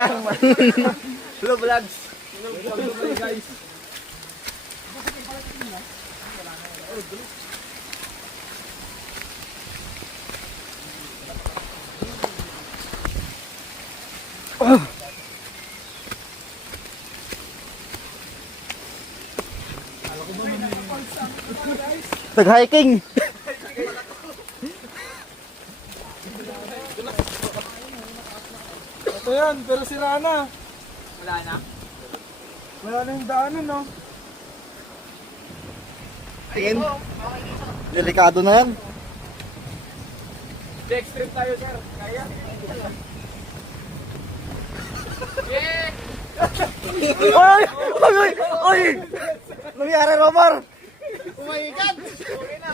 Hello vlogs. Hello guys. Nag-hiking. Ito yan, pero sira na. Wala na. Wala na yung daanan, no? Tingin. Delikado na yan. Next trip tayo sir. Kaya? Yeah! Oy! Oy! Oy! Nangyari, Romar? Oh my God! Okay na.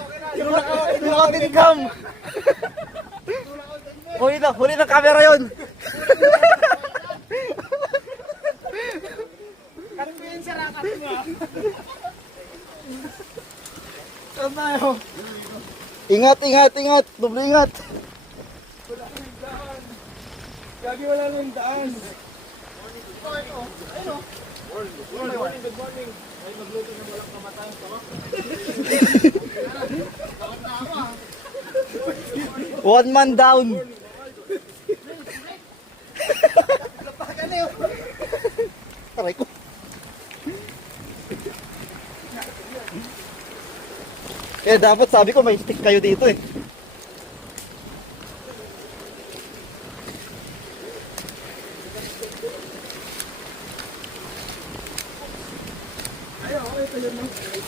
Hindi na tinikam. Huli ng camera yun. Karin ko yun sir, karin mo. Saan tayo? Ingat, ingat, ingat. Doble ingat. Wala na yung daan. Gagi, wala na yung daan. Good morning. Ay magluto ng walang kamatay. One man down. Aray ko. Eh dapat sabi ko may stick kayo dito eh.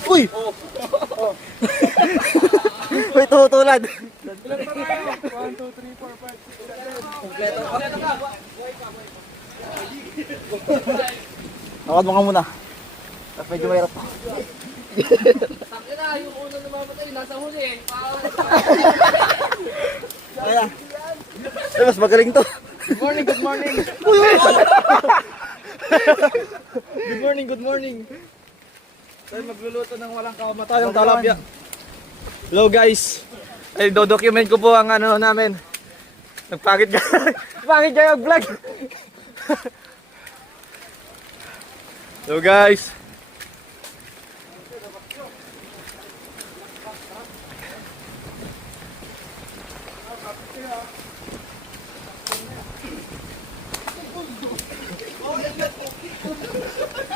Uy! May tumutulad. Ilan pa tayo? 1, 2, 3, 4, 5, 6, 7. Nakad mo ka muna. At medyo mahirap pa. Sabi na, yung unang namamatay, nasa huli eh. Kaya. Eh, mas magaling to. Good morning, good morning. Good morning. Tayo magluluto ng walang kamatayang talapia. Hello guys. Ay, dodocument ko po ang ano namin. Nagpakit kayo vlog. Hello guys.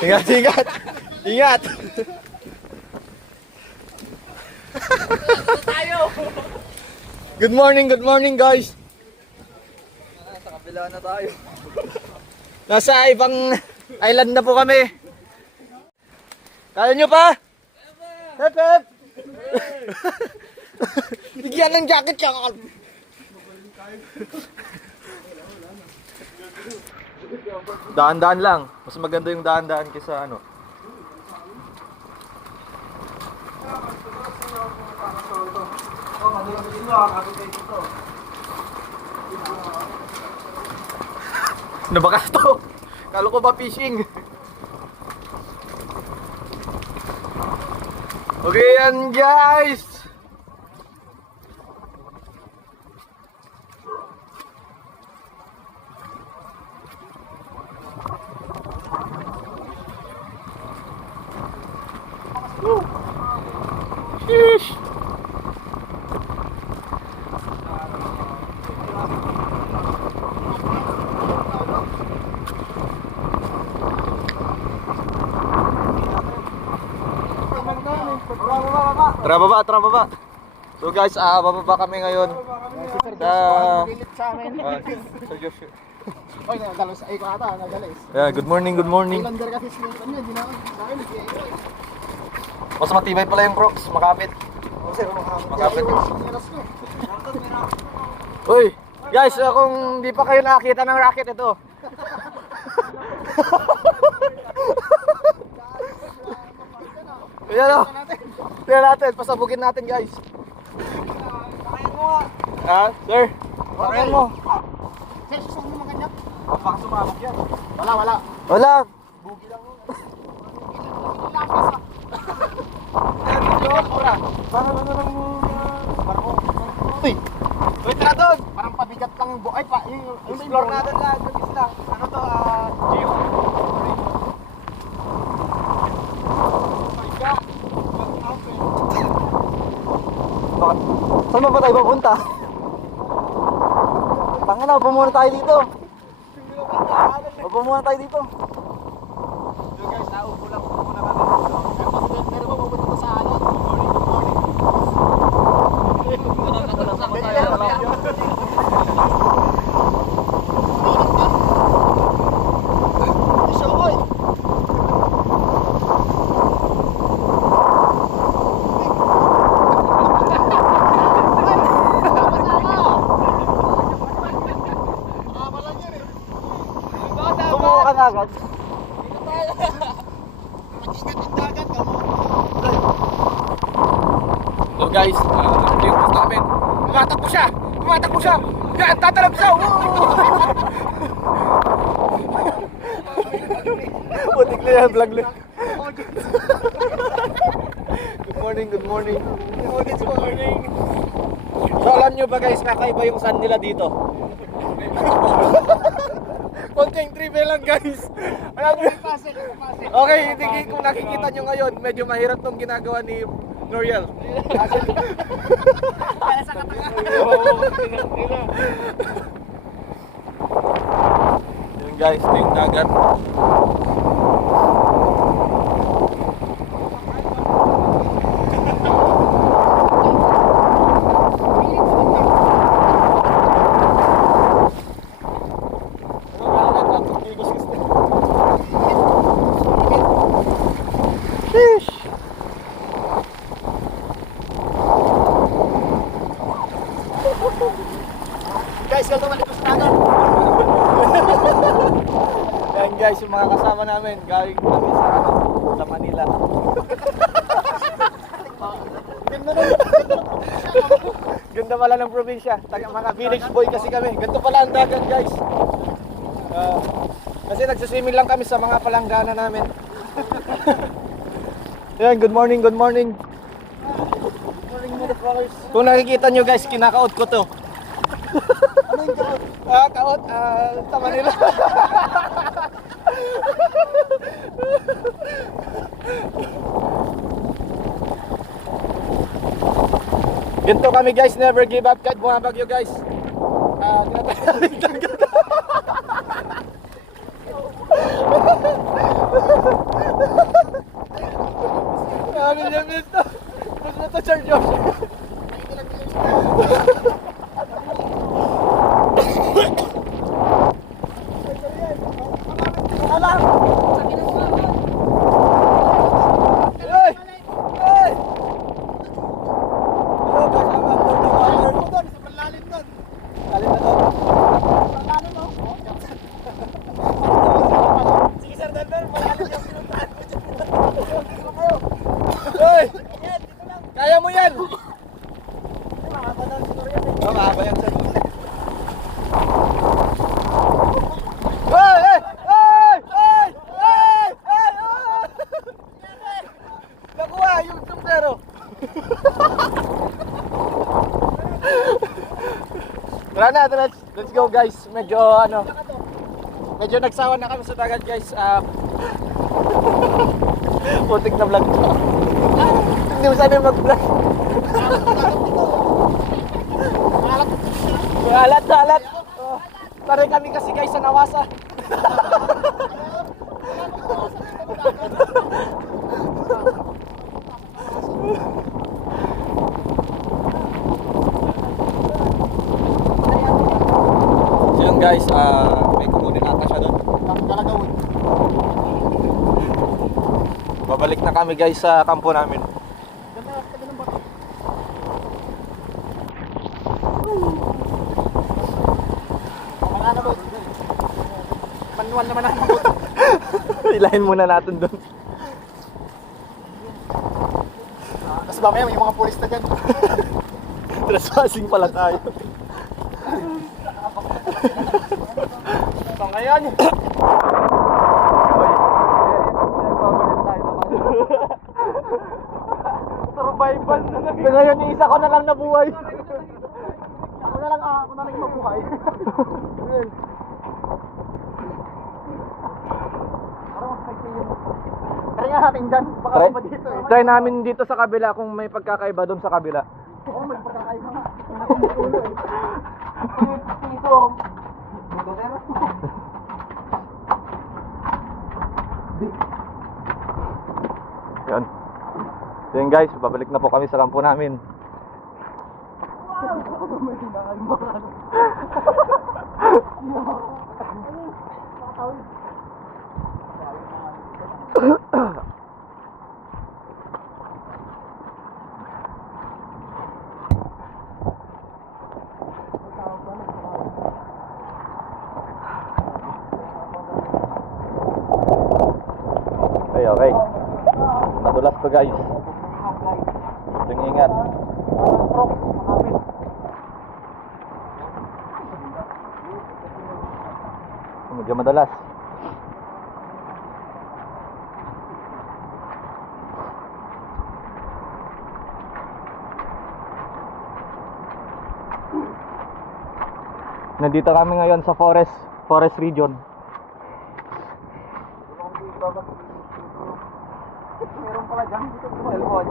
Ingat. Ingat. Good morning guys. Sa kabila na tayo. Nasa ibang island na po kami. Kaya nyo pa? Hep hep. Bigyan ng jacket siya. Daan-daan lang. Mas maganda yung daan-daan kaysa ano. Ano ba kasi to? Kala ko ba fishing? Okay yan guys! Sheesh! Tara baba. So guys, bababa kami ngayon. Sa Joshua. Oy, nagalos sa iko ata, nagalis. Yeah, good morning. Lander kasi silipan niya, di na sa akin. Mas matibay pala yung Crocs, makapit. Makapit. Uy, guys, kung di pa kayo nakakita ng racket ito. Ayan o. Tignan natin, pasabugin natin guys. Ha? Sir? Pakain mo. Sir, susong mo maganda. Baka sumabak yan. Wala. Wala. Bugi lang mo. Parang ano lang Parang uy. Wait na doon! Parang pabigat lang yung buhay pa. Explore natin lang, yung isla. Ano to, pupunta? Tangina, upo muna tayo dito. Upo muna tayo dito. So guys, naupo lang po muna kami. Pero kung pupunta ko sa alon, good morning. Nakakasama tayo. Isoy! Sumuha ka na agad. So guys, ito yung gusto namin. Tumatakbo siya! Tumatakbo siya! Yan! Tatalab siya! Putik na yan, vlog na. Good morning, good morning. Good morning. So alam nyo ba guys, kakaiba yung sun nila dito. Konting trivia lang guys. Alam nyo, okay, hindi kung nakikita nyo ngayon, medyo mahirap tong ginagawa ni Noriel. Yun guys, ito yung dagat. Sheesh! Guys, kalto mali ko sa dagat. Yan guys, yung mga kasama namin, galing kami sa sa Manila. Ganda pala ng probinsya. Mga village boy kasi kami. Ganito pala ang dagat guys. Kasi nagsiswimming lang kami sa mga palanggana namin. Yan, good morning, good morning. Good morning, motherfuckers. Kung nakikita nyo guys, kinakaot ko to. Ano yung kaot? Kaot, sa Manila. Ganito kami guys, never give up kahit bumabagyo guys. Tinatawag dagat. Kami niya misto. Mas na to, Sir Josh. Ay! Ay! Hello guys, I'm under the water. Lalim na to. Sige Sir Denver, malalim yung pinuntahan ko dyan. Hoy! Kaya mo yan! Mahaba yan Sir. Hey! Hey! Hey! Hey! Hey! Hey! Nakuha yung sombrero. Tara na, let's go guys. Medyo nagsawa na kami sa dagat guys. Putik na vlog. Hindi mo sana mag-vlog. Halat. Pare kami kasi guys sa Nawasa. So yun guys, may kukunin ata siya doon. Kalagawin. Babalik na kami guys sa kampo namin. Manual naman ang Ilahin muna natin doon. Tapos mamaya may mga pulis na dyan. Trespassing pala tayo. So ngayon, Survival na lang. Ngayon yung isa ko na lang nabuhay. ako na lang yung mabuhay. Try nga natin dyan. Baka Try? pa dito eh. Try namin dito sa kabila kung may pagkakaiba doon sa kabila. Oo, may pagkakaiba. Ayaw nga. Ulo eh. Piso. Butero. Yan. So yun guys, babalik na po kami sa kampo namin. Okay, okay. Madulas to guys. Yung ingat. Medyo madalas. Nandito kami ngayon sa forest region. Meron pala dyan. Cellphone.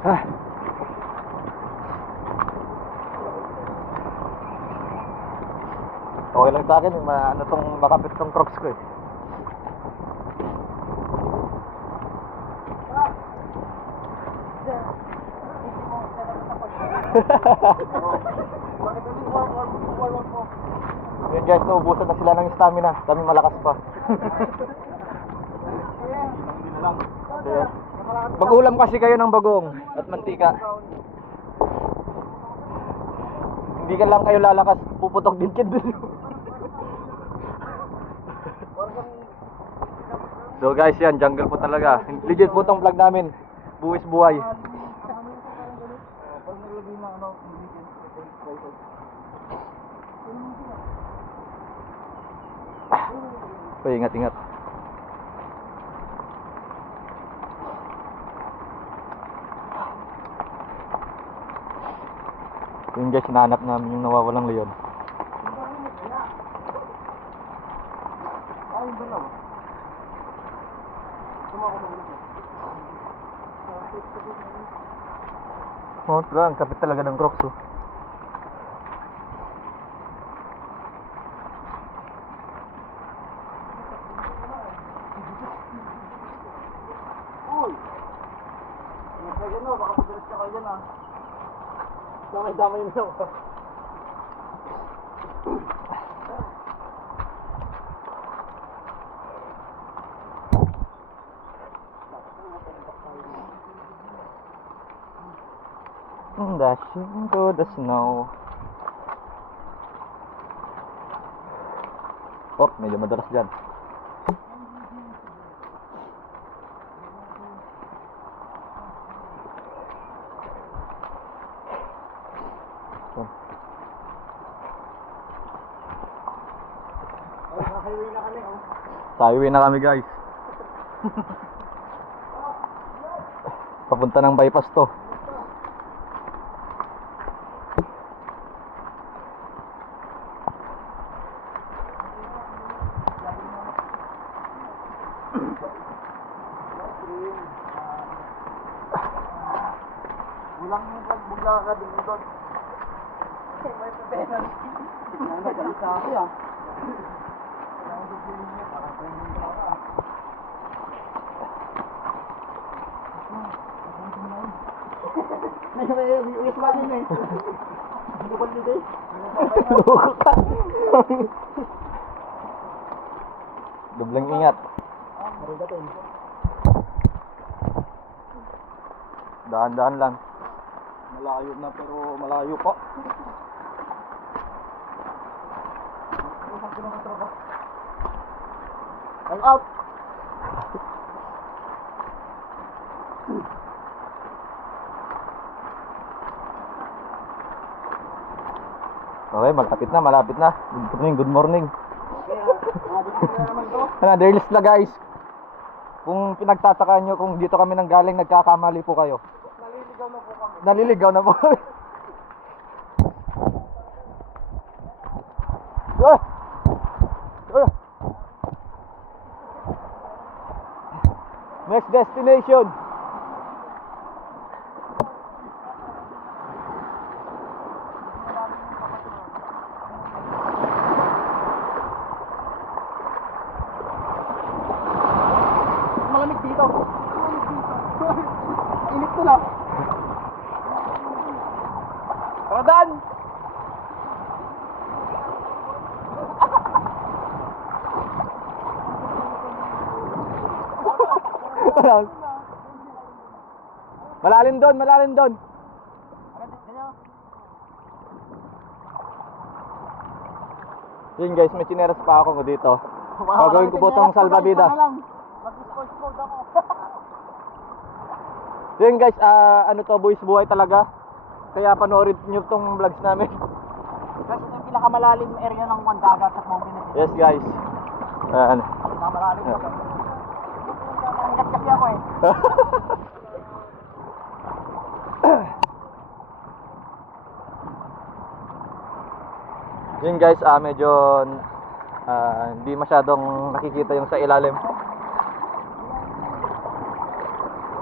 Ah. Okay lang sa akin, ano tong makapit tong crocs ko eh. Yun guys, naubusan na sila ng stamina. Kami malakas pa. Yeah. Mag-ulam kasi kayo ng bagong at mantika. Hindi ka lang kayo lalakas, puputok din kid. So guys, yan, jungle po talaga. Legit po tong vlog namin. Buwis buhay. Uy, ingat-ingat. Yun guys, hinahanap namin yung nawawalang leon. Oh, ang kapit talaga ng crocs oh. Uy! Kaya no, baka padalas ka kayo dyan ah. Damay-damay na ako. Dashing through the snow. Oh, medyo madalas dyan. Oh. Highway na kami oh. Sa highway na kami guys. Papunta ng bypass to. Ulang yung pagbugla ka din doon. May pepena. Nagalit sa ako ah. May uyas ba din eh. Bukod dito eh. Dobleng ingat. Marigatin. Dahan-dahan lang. Malayo na pero malayo pa. I'm out. Okay, malapit na. Good morning. Another list na guys. Kung pinagtataka nyo kung dito kami nanggaling, nagkakamali po kayo. Naliligaw na po kami. Ah! Ah! Next destination. Malamig dito. Init ko lang. Rodan! Malalim doon, malalim doon. Yun guys, may chineras pa ako dito. Gagawin ko po itong salvavida. Mag-sports mode ako. Yun guys, ano to, buwis buhay talaga. Kaya panoorin nyo itong vlogs namin. Kasi ito yung pinakamalalim area ng dagat sa mountain. Yes guys. Ayan. Pinakamalalim. Hanggat kasi ako eh. Yun guys, medyo hindi masyadong nakikita yung sa ilalim.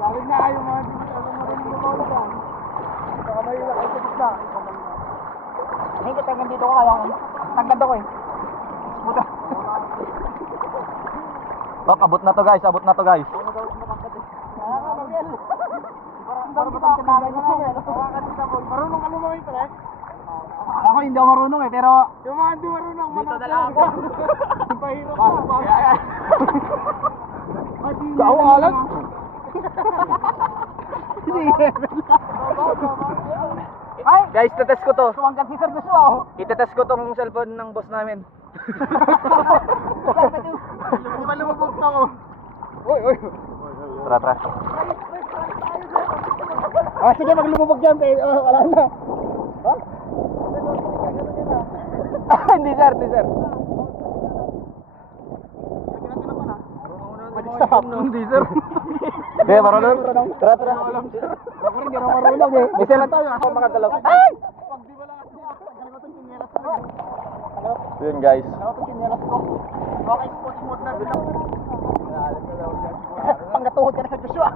Lalim na yung mga di masyadong marunong lumaw dyan. Baka may ilakay sa gitna. Hindi kita dito ko kaya taglad ako eh. Puta. Bak, abot na to guys, abot na to guys. Marunong ka lumaw pre? Ako hindi ako marunong eh, pero Yung mga hindi marunong, dito na lang ako. Pahirap na. Kao alat. Ay! Guys, tetest ko to. Sumanggat si Sir Joshua oh. Itetest ko tong cellphone ng boss namin. Di ba lumabog ako? Oy. Tara, tara. Ah, sige maglumubog dyan, wala na. Ha? Hindi sir, hindi sir. Hindi sir. Hindi, marunong. Tara, tara. Ako rin hindi ako marunong eh. May sir, ako makagalaw. Ay! Yun guys. Ako itong chinelas ko. Okay, sports mode na din ako. Panggatuhod ka na sa Joshua.